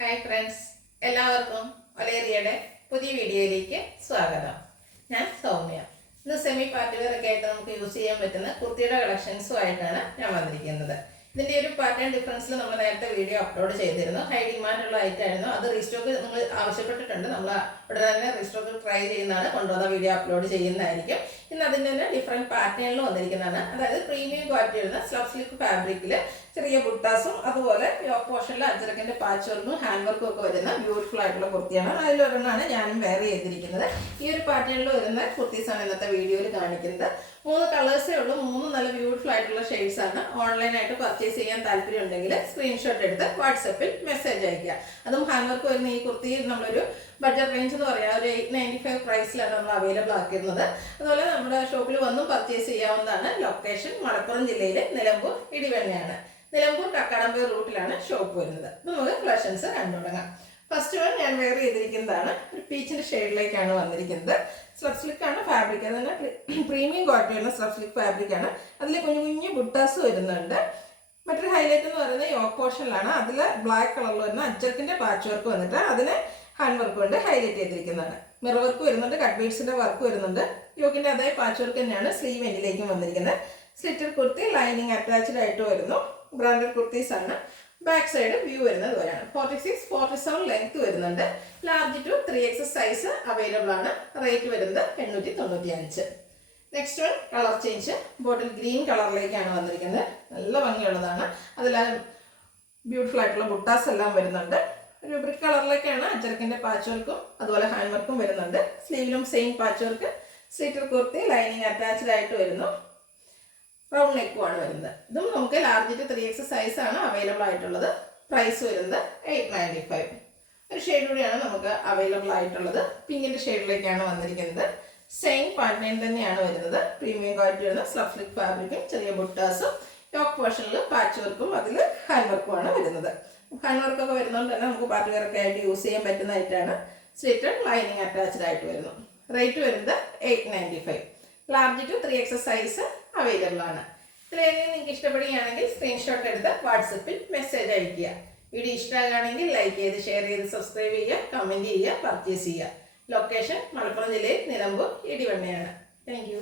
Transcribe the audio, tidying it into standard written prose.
Hi friends, എല്ലാവർക്കും ഒലേറിയയുടെ പുതിയ വീഡിയോയിലേക്ക് സ്വാഗതം. ഞാൻ സൗമ്യ. ഇന്ന് സെമി പാർട്ടി വെയർ ഒക്കെ ആയിട്ട് നമുക്ക് യൂസ് ചെയ്യാൻ പറ്റുന്ന കുർത്തിയുടെ കളക്ഷൻസുമായിട്ടാണ് ഞാൻ വന്നിരിക്കുന്നത്. ഇതിൻ്റെ ഒരു പാറ്റേൺ ഡിഫറൻസിൽ നമ്മൾ നേരത്തെ വീഡിയോ അപ്ലോഡ് ചെയ്തിരുന്നു. ഹൈ ഡിമാൻഡുള്ള ഐറ്റം ആയിരുന്നു. അത് റീസ്റ്റോക്ക് നിങ്ങൾ ആവശ്യപ്പെട്ടിട്ടുണ്ട്. നമ്മൾ ഉടനെ തന്നെ റീസ്റ്റോക്ക് ട്രൈ ചെയ്യുന്നതാണ്, കൊണ്ടുവന്ന വീഡിയോ അപ്ലോഡ് ചെയ്യുന്നതായിരിക്കും. ഇന്ന് അതിൻ്റെ തന്നെ ഡിഫറെൻറ്റ് പാറ്റേണിൽ വന്നിരിക്കുന്നതാണ്. അതായത് പ്രീമിയം ക്വാളിറ്റി വരുന്ന സ്ലബ് സിൽക്ക് ഫാബ്രിക്കിൽ ചെറിയ ബുട്ടാസും അതുപോലെ യോക്ക് പോർഷനിൽ അജ്രക്കിൻ്റെ പാച്ച് വർക്കും ഹാൻഡ് വർക്കും ഒക്കെ വരുന്ന ബ്യൂട്ടിഫുൾ ആയിട്ടുള്ള കുർത്തിയാണ്. അതിലൊരെണ്ണമാണ് ഞാനും വെയർ ചെയ്തിരിക്കുന്നത്. ഈ ഒരു പാറ്റേണിൽ വരുന്ന കുർത്തീസാണ് ഇന്നത്തെ വീഡിയോയിൽ കാണിക്കുന്നത്. 3 കളേഴ്സേ ഉള്ളൂ. 3 നല്ല ബ്യൂട്ടിഫുൾ ആയിട്ടുള്ള ഷെയ്ഡ്സ് ആണ്. ഓൺലൈനായിട്ട് പർച്ചേസ് ചെയ്യാൻ താല്പര്യം ഉണ്ടെങ്കിൽ സ്ക്രീൻഷോട്ട് എടുത്ത് വാട്സപ്പിൽ മെസ്സേജ് അയക്കുക. അതും ഹാൻഡ് വർക്ക് വരുന്ന ഈ കുർത്തി നമ്മളൊരു ബഡ്ജറ്റ് റേഞ്ച് എന്ന് പറയാം, ഒരു 895 പ്രൈസിലാണ് നമ്മൾ അവൈലബിൾ ആക്കുന്നത്. അതുപോലെ നമ്മുടെ ഷോപ്പിൽ വന്നും പർച്ചേസ് ചെയ്യാവുന്നതാണ്. ലൊക്കേഷൻ മലപ്പുറം ജില്ലയിലെ നിലമ്പൂർ ഇടിവണ്ണയാണ്. നിലമ്പൂർ കക്കാടമ്പൂർ റൂട്ടിലാണ് ഷോപ്പ് വരുന്നത്. അപ്പോൾ നമുക്ക് കളക്ഷൻസ് കണ്ടു തുടങ്ങാം. ഫസ്റ്റ് വൺ ഞാൻ വെയർ ചെയ്തിരിക്കുന്നതാണ്. ഒരു പീച്ചിൻ്റെ ഷെയ്ഡിലേക്കാണ് വന്നിരിക്കുന്നത്. സ്ലബ് സിൽക്കാണ് ഫാബ്രിക്. അതുതന്നെ പ്രീമിയം ക്വാളിറ്റി വരുന്ന സ്ലബ് സിൽക്ക് ഫാബ്രിക്കാണ്. അതിൽ കുഞ്ഞു കുഞ്ഞു ബുട്ടാസ് വരുന്നുണ്ട്. മറ്റൊരു ഹൈലൈറ്റ് എന്ന് പറയുന്നത് യോക്ക് പോർഷനിലാണ്. അതിൽ ബ്ലാക്ക് കളറിൽ വരുന്ന അജ്ജക്കിൻ്റെ പാച്ച് വർക്ക് വന്നിട്ട് അതിന് ഹാൻഡ് വർക്ക് കൊണ്ട് ഹൈലൈറ്റ് ചെയ്തിരിക്കുന്നതാണ്. മിറർ വർക്ക് വരുന്നുണ്ട്, കട്ട് ബീഡ്സിൻ്റെ വർക്ക് വരുന്നുണ്ട്. യോക്കിൻ്റെ അതേ പാച്ച് വർക്ക് തന്നെയാണ് സ്ലീവ് എൻഡിലേക്കും വന്നിരിക്കുന്നത്. സ്ലിറ്റഡ് കുർത്തി ലൈനിങ് അറ്റാച്ച്ഡ് ആയിട്ട് വരുന്നു. ബ്രാൻഡഡ് കുർത്തീസ് ആണ്. ബാക്ക് സൈഡ് വ്യൂ വരുന്നത് പോലെയാണ്. 46-47 ലെങ്ത് വരുന്നുണ്ട്. Large to 3X size available ആണ്. റേറ്റ് വരുന്നത് 895. Next one colour change. Bottle green കളറിലേക്കാണ് വന്നിരിക്കുന്നത്. നല്ല ഭംഗിയുള്ളതാണ്. അതിൽ ബ്യൂട്ടിഫുൾ ആയിട്ടുള്ള ബുട്ടാസ് എല്ലാം വരുന്നുണ്ട്. ഒരു ബ്രിക്ക് കളറിലേക്കാണ് അജ്രക്കിൻ്റെ പാച്ച് വർക്കും അതുപോലെ ഹാൻഡ് വർക്കും വരുന്നുണ്ട്. സ്ലീവിലും same patch work. Slitted kurti lining attached ആയിട്ട് വരുന്നു. റൗണ്ട് നെക്കുമാണ് വരുന്നത്. ഇതും നമുക്ക് ലാർജ് ടു 3X സൈസാണ് അവൈലബിൾ ആയിട്ടുള്ളത്. പ്രൈസ് വരുന്നത് 895. ഒരു ഷെയ്ഡ് കൂടിയാണ് നമുക്ക് അവൈലബിൾ ആയിട്ടുള്ളത്. പിങ്കിൻ്റെ ഷെയ്ഡിലേക്കാണ് വന്നിരിക്കുന്നത്. സെയിം പാറ്റേൺ തന്നെയാണ് വരുന്നത്. പ്രീമിയം ക്വാളിറ്റി വരുന്ന സ്ലബ് സിൽക്ക് ഫാബ്രിക്കും ചെറിയ ബുട്ടാസും യോക്ക് പോർഷനിൽ പാച്ച് വർക്കും അതിൽ ഹാൻഡ് വർക്കുമാണ് വരുന്നത്. ഹാൻഡ് വർക്കൊക്കെ വരുന്നതുകൊണ്ട് തന്നെ നമുക്ക് പാർട്ടി വെയറൊക്കെ ആയിട്ട് യൂസ് ചെയ്യാൻ പറ്റുന്നതായിട്ടാണ്. സ്ലിറ്റഡ് ലൈനിങ് അറ്റാച്ച്ഡ് ആയിട്ട് വരുന്നു. റേറ്റ് വരുന്നത് 895. Large to 3X size available ആണ്. ഇതിലേതെങ്കിലും നിങ്ങൾക്ക് ഇഷ്ടപ്പെടുകയാണെങ്കിൽ സ്ക്രീൻഷോട്ട് എടുത്ത് വാട്സപ്പിൽ മെസ്സേജ് അയയ്ക്കുക. വീഡിയോ ഇഷ്ടമാകുകയാണെങ്കിൽ ലൈക്ക് ചെയ്ത് ഷെയർ ചെയ്ത് സബ്സ്ക്രൈബ് ചെയ്യുക, കമൻറ്റ് ചെയ്യുക, പർച്ചേസ് ചെയ്യുക. ലൊക്കേഷൻ മലപ്പുറം ജില്ലയിൽ നിലമ്പൂർ ഇടിവണ്ണയാണ്. Thank you.